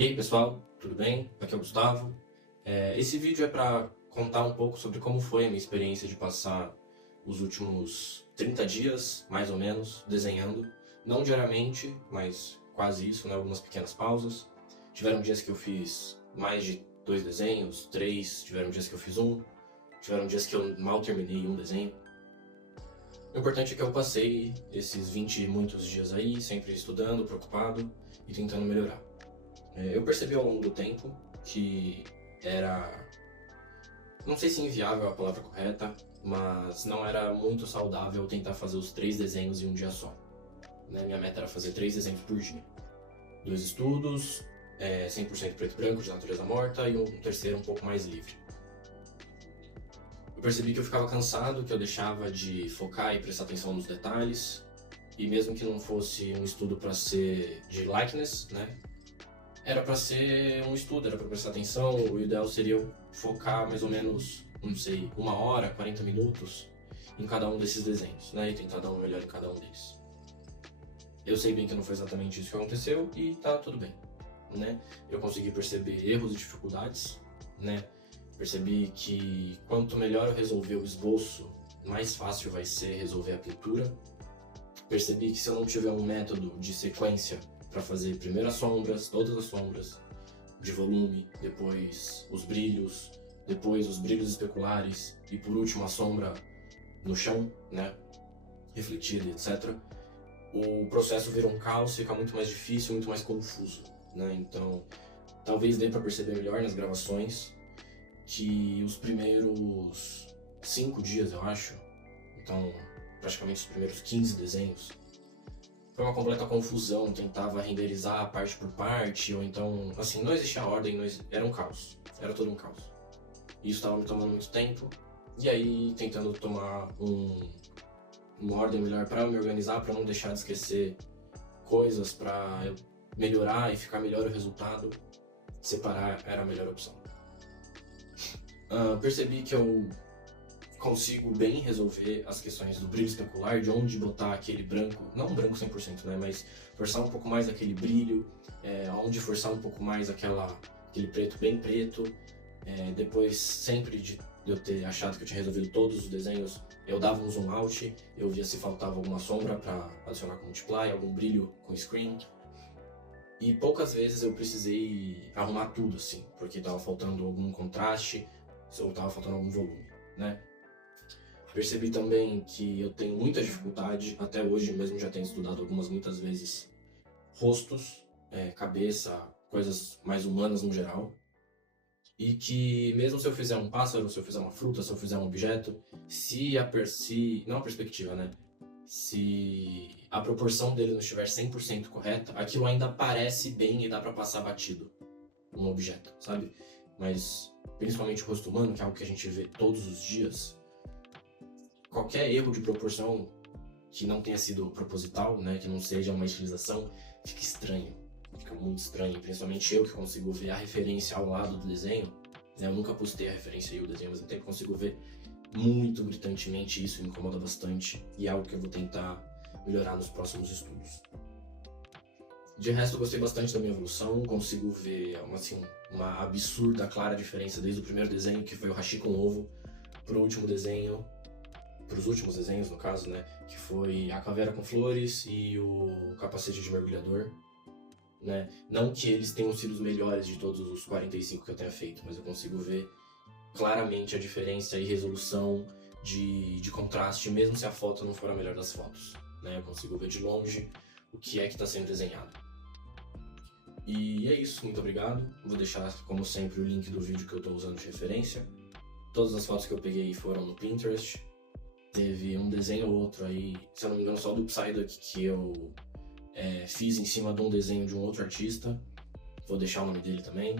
E aí pessoal, tudo bem? Aqui é o Gustavo. Esse vídeo é para contar um pouco sobre como foi a minha experiência de passar os últimos 30 dias, mais ou menos, desenhando. Não diariamente, mas quase isso, né? Algumas pequenas pausas. Tiveram dias que eu fiz mais de 2 desenhos, 3, tiveram dias que eu fiz um, tiveram dias que eu mal terminei um desenho. O importante é que eu passei esses 20 e muitos dias aí, sempre estudando, preocupado e tentando melhorar. Eu percebi ao longo do tempo que era, não sei se inviável é a palavra correta, mas não era muito saudável tentar fazer os 3 desenhos em um dia só. Minha meta era fazer 3 desenhos por dia. 2 estudos, 100% preto e branco de natureza morta e um terceiro um pouco mais livre. Eu percebi que eu ficava cansado, que eu deixava de focar e prestar atenção nos detalhes, e mesmo que não fosse um estudo para ser de likeness, né? Era para ser um estudo, era para prestar atenção. O ideal seria eu focar mais ou menos, não sei, 1 hora, 40 minutos em cada um desses desenhos, né? E tentar dar o melhor em cada um deles. Eu sei bem que não foi exatamente isso que aconteceu e tá tudo bem, né? Eu consegui perceber erros e dificuldades, né? Percebi que quanto melhor eu resolver o esboço, mais fácil vai ser resolver a pintura. Percebi que se eu não tiver um método de sequência para fazer primeiro as sombras, todas as sombras, de volume, depois os brilhos especulares e por último a sombra no chão, né, refletida, etc. O processo vira um caos, fica muito mais difícil, muito mais confuso, né? Então, talvez dê para perceber melhor nas gravações que os primeiros 5 dias, eu acho, então praticamente os primeiros 15 desenhos, foi uma completa confusão. Tentava renderizar parte por parte, ou então, assim, não existia ordem, era um caos, era todo um caos. Isso estava me tomando muito tempo, e aí tentando tomar uma ordem melhor para me organizar, para não deixar de esquecer coisas, para eu melhorar e ficar melhor o resultado, separar era a melhor opção. Percebi que eu consigo bem resolver as questões do brilho especular, de onde botar aquele branco, não um branco 100%, né, mas forçar um pouco mais aquele brilho, onde forçar um pouco mais aquele preto bem preto. Depois, sempre de eu ter achado que eu tinha resolvido todos os desenhos, eu dava um zoom out, eu via se faltava alguma sombra para adicionar com multiply, algum brilho com screen. E poucas vezes eu precisei arrumar tudo, assim, porque tava faltando algum contraste, ou tava faltando algum volume, né? Percebi também que eu tenho muita dificuldade, até hoje mesmo já tenho estudado muitas vezes, rostos, cabeça, coisas mais humanas no geral. E que mesmo se eu fizer um pássaro, se eu fizer uma fruta, se eu fizer um objeto, não a perspectiva, né? Se a proporção dele não estiver 100% correta, aquilo ainda parece bem e dá pra passar batido um objeto, sabe? Mas principalmente o rosto humano, que é algo que a gente vê todos os dias, qualquer erro de proporção que não tenha sido proposital, né, que não seja uma estilização, fica estranho, fica muito estranho, principalmente eu que consigo ver a referência ao lado do desenho, né, eu nunca postei a referência e o desenho, mas eu sempre consigo ver muito gritantemente, isso me incomoda bastante e é algo que eu vou tentar melhorar nos próximos estudos. De resto, eu gostei bastante da minha evolução, consigo ver assim, uma absurda, clara diferença desde o primeiro desenho, que foi o hashi com ovo, pro último desenho, pros últimos desenhos no caso, né, que foi a caveira com flores e o capacete de mergulhador, né. Não que eles tenham sido os melhores de todos os 45 que eu tenha feito, mas eu consigo ver claramente a diferença e resolução de contraste, mesmo se a foto não for a melhor das fotos, né, eu consigo ver de longe o que é que está sendo desenhado. E é isso, muito obrigado. Vou deixar, como sempre, o link do vídeo que eu estou usando de referência. Todas as fotos que eu peguei foram no Pinterest. Teve um desenho ou outro aí, se eu não me engano, só do Psyduck que eu fiz em cima de um desenho de um outro artista. Vou deixar o nome dele também.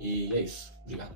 E é isso, obrigado.